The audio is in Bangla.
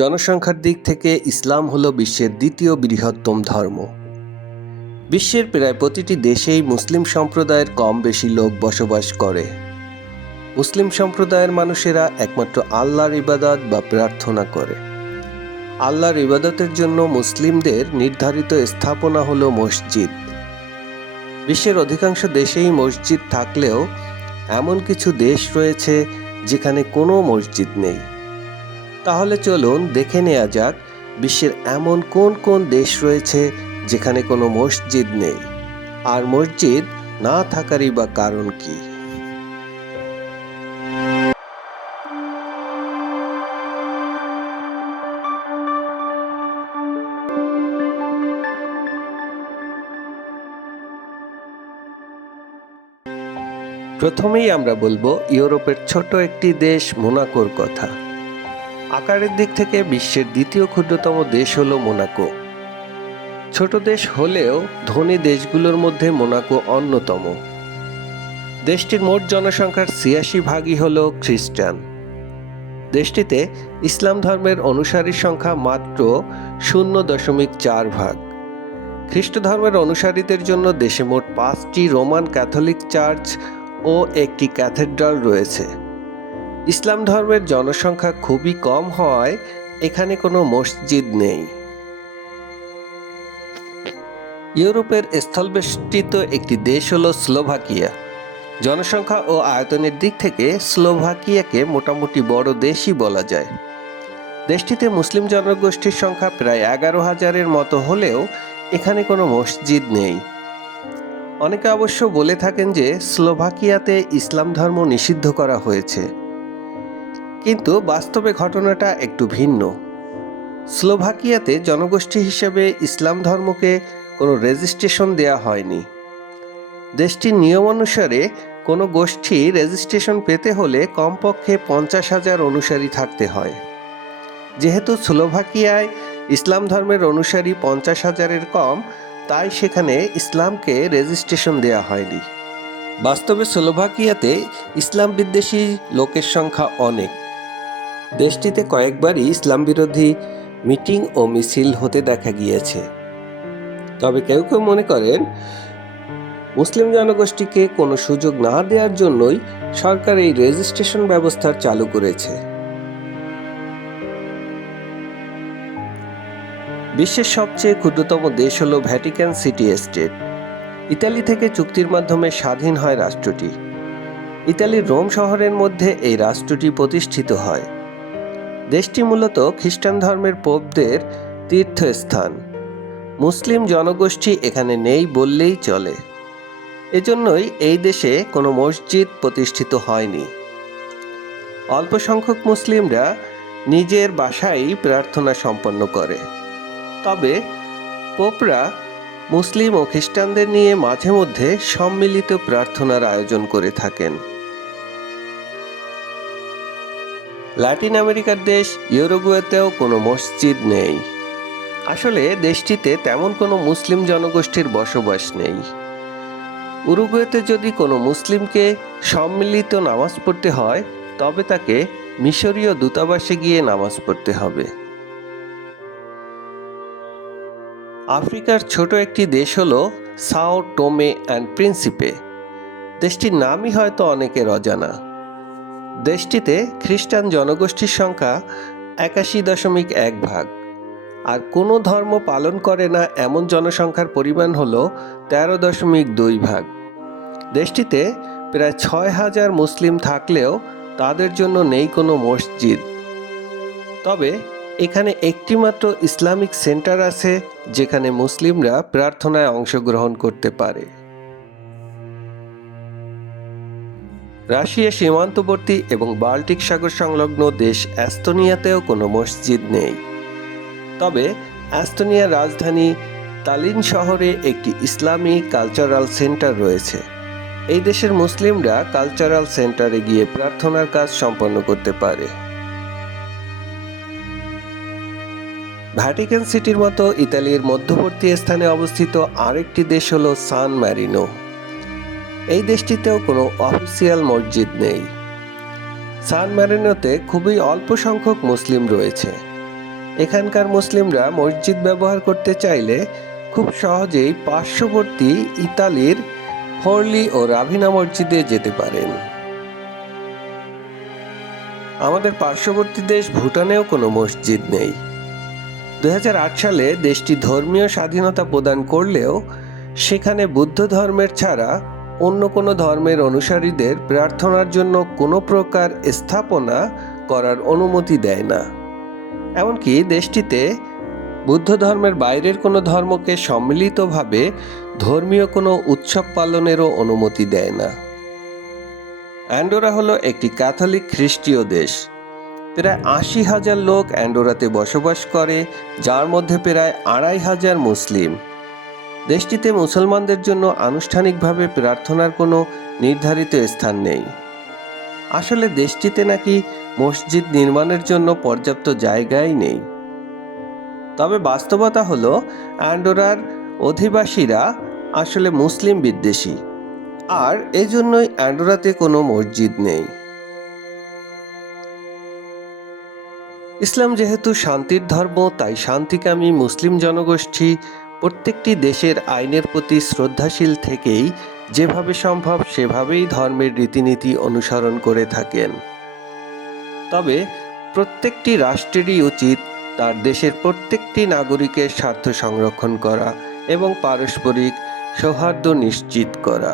জনসংখ্যার দিক থেকে ইসলাম হল বিশ্বের দ্বিতীয় বৃহত্তম ধর্ম। বিশ্বের প্রায় প্রতিটি দেশেই মুসলিম সম্প্রদায়ের কম বেশি লোক বসবাস করে। মুসলিম সম্প্রদায়ের মানুষেরা একমাত্র আল্লাহর ইবাদত বা প্রার্থনা করে। আল্লাহর ইবাদতের জন্য মুসলিমদের নির্ধারিত স্থাপনা হল মসজিদ। বিশ্বের অধিকাংশ দেশেই মসজিদ থাকলেও এমন কিছু দেশ রয়েছে যেখানে কোনো মসজিদ নেই। তাহলে চলুন দেখে নেওয়া যাক বিশ্বের এমন কোন কোন দেশ রয়েছে যেখানে কোনো মসজিদ নেই। আর মসজিদ না থাকারই বা কারণ কি? প্রথমেই আমরা বলব, ইউরোপের ছোট একটি দেশ মোনাকোর কথা। আকারের দিক থেকে বিশ্বের দ্বিতীয় ক্ষুদ্রতম দেশ হলো মোনাকো। ছোট দেশ হলেও ধনী দেশগুলোর মধ্যে মোনাকো অন্যতম। দেশটির মোট জনসংখ্যার ছিয়াশি ভাগই হল খ্রিস্টান। দেশটিতে ইসলাম ধর্মের অনুসারীর সংখ্যা মাত্র শূন্য দশমিক চার ভাগ। খ্রিস্ট ধর্মের অনুসারীদের জন্য দেশে মোট পাঁচটি রোমান ক্যাথলিক চার্চ ও একটি ক্যাথেড্রাল রয়েছে। ইসলাম ধর্মের জনসংখ্যা খুবই কম হওয়ায় এখানে কোনো মসজিদ নেই। ইউরোপের স্থলবেষ্টিত একটি দেশ হল স্লোভাকিয়া। জনসংখ্যা ও আয়তনের দিক থেকে স্লোভাকিয়াকে মোটামুটি বড় দেশই বলা যায়। দেশটিতে মুসলিম জনগোষ্ঠীর সংখ্যা প্রায় এগারো হাজারের মতো হলেও এখানে কোনো মসজিদ নেই। অনেকে অবশ্য বলে থাকেন যে স্লোভাকিয়াতে ইসলাম ধর্ম নিষিদ্ধ করা হয়েছে। কিন্তু বাস্তবে ঘটনাটা একটু ভিন্ন। স্লোভাকিয়াতে জনগোষ্ঠী হিসেবে ইসলাম ধর্মকে কোনো রেজিস্ট্রেশন দেয়া হয়নি। দেশটির নিয়ম অনুসারে কোনো গোষ্ঠী রেজিস্ট্রেশন পেতে হলে কমপক্ষে পঞ্চাশ হাজার অনুসারী থাকতে হয়। যেহেতু স্লোভাকিয়ায় ইসলাম ধর্মের অনুসারী পঞ্চাশ হাজারের কম, তাই সেখানে ইসলামকে রেজিস্ট্রেশন দেয়া হয়নি। বাস্তবে স্লোভাকিয়াতে ইসলাম বিদ্বেষী লোকের সংখ্যা অনেক। দেশটিতে কয়েকবারই ইসলাম বিরোধী মিটিং ও মিছিল হতে দেখা গিয়েছে। তবে কেউ কেউ মনে করেন, মুসলিম জনগোষ্ঠীকে কোনো সুযোগ না দেওয়ার জন্যই সরকার এই রেজিস্ট্রেশন ব্যবস্থা চালু করেছে। বিশ্বের সবচেয়ে ক্ষুদ্রতম দেশ হল ভ্যাটিকান সিটি স্টেট ইতালি থেকে চুক্তির মাধ্যমে স্বাধীন হয় রাষ্ট্রটি। ইতালির রোম শহরের মধ্যে এই রাষ্ট্রটি প্রতিষ্ঠিত হয়। দেশটি মূলত খ্রিস্টান ধর্মের পোপদের তীর্থস্থান। মুসলিম জনগোষ্ঠী এখানে নেই বললেই চলে। এজন্যই এই দেশে কোনো মসজিদ প্রতিষ্ঠিত হয়নি। অল্প সংখ্যক মুসলিমরা নিজের বাসায় প্রার্থনা সম্পন্ন করে। তবে পোপরা মুসলিম ও খ্রিস্টানদের নিয়ে মাঝে মধ্যে সম্মিলিত প্রার্থনার আয়োজন করে থাকেন। ল্যাটিন আমেরিকার দেশ, ইউরোগুয়েতেও কোনো মসজিদ নেই। আসলে দেশটিতে তেমন কোনো মুসলিম জনগোষ্ঠীর বসবাস নেই। উরুগুয়েতে যদি কোনো মুসলিমকে সম্মিলিত নামাজ পড়তে হয়, তবে তাকে মিশরীয় দূতাবাসে গিয়ে নামাজ পড়তে হবে। আফ্রিকার ছোট একটি দেশ হল সাও টোমে অ্যান্ড প্রিন্সিপে। দেশটির নামই হয়তো অনেকের অজানা। দেশটিতে খ্রিস্টান জনগোষ্ঠীর সংখ্যা একাশি দশমিক এক ভাগ। আর কোনো ধর্ম পালন করে না এমন জনসংখ্যার পরিমাণ হল তেরো দশমিক দুই ভাগ। দেশটিতে প্রায় ছয় হাজার মুসলিম থাকলেও তাদের জন্য নেই কোনো মসজিদ। তবে এখানে একটিমাত্র ইসলামিক সেন্টার আছে, যেখানে মুসলিমরা প্রার্থনায় অংশগ্রহণ করতে পারে। রাশিয়া সীমান্তবর্তী এবং বাল্টিক সাগর সংলগ্ন দেশ অ্যাস্তোনিয়াতেও কোনো মসজিদ নেই। তবে অ্যাস্তোনিয়ার রাজধানী তালিন শহরে একটি ইসলামী কালচারাল সেন্টার রয়েছে। এই দেশের মুসলিমরা কালচারাল সেন্টারে গিয়ে প্রার্থনার কাজ সম্পন্ন করতে পারে। ভ্যাটিকান সিটির মতো ইতালির মধ্যবর্তী স্থানে অবস্থিত আরেকটি দেশ হল সান ম্যারিনো এই দেশটিতেও কোনো অফিসিয়াল মসজিদ নেই। সান ম্যারিনোতে খুবই অল্প সংখ্যক মুসলিম রয়েছে। এখানকার মুসলিমরা মসজিদ ব্যবহার করতে চাইলে খুব সহজেই পার্শ্ববর্তী ইতালির হরলি ও রাভিনা মসজিদে যেতে পারেন। আমাদের পার্শ্ববর্তী দেশ ভুটানেও কোনো মসজিদ নেই। দুই হাজার আট সালে দেশটি ধর্মীয় স্বাধীনতা প্রদান করলেও সেখানে বুদ্ধ ধর্মের ছাড়া অন্য কোনো ধর্মের অনুসারীদের প্রার্থনার জন্য কোনো প্রকার স্থাপনা করার অনুমতি দেয় না। এমনকি দেশটিতে বুদ্ধ ধর্মের বাইরের কোনো ধর্মকে সম্মিলিতভাবে ধর্মীয় কোনো উৎসব পালনেরও অনুমতি দেয় না। অ্যান্ডোরা হলো একটি ক্যাথলিক খ্রিস্টীয় দেশ। প্রায় আশি হাজার লোক অ্যান্ডোরাতে বসবাস করে, যার মধ্যে প্রায় আড়াই হাজার মুসলিম। দেশটিতে মুসলমানদের জন্য আনুষ্ঠানিকভাবে প্রার্থনার কোনো নির্ধারিত স্থান নেই। আসলে দেশটিতে নাকি মসজিদ নির্মাণের জন্য পর্যাপ্ত জায়গাই নেই। তবে বাস্তবতা হলো, অ্যান্ডোরার অধিবাসীরা আসলে মুসলিম বিদ্বেষী, আর এজন্যই অ্যান্ডোরাতে কোনো মসজিদ নেই। ইসলাম যেহেতু শান্তির ধর্ম, তাই শান্তিকামী মুসলিম জনগোষ্ঠী প্রত্যেকটি দেশের আইনের প্রতি শ্রদ্ধাশীল থেকেই যেভাবে সম্ভব সেভাবেই ধর্মের রীতিনীতি অনুসরণ করে থাকেন। তবে প্রত্যেকটি রাষ্ট্রেরই উচিত তার দেশের প্রত্যেকটি নাগরিকের স্বার্থ সংরক্ষণ করা এবং পারস্পরিক সৌহার্দ্য নিশ্চিত করা।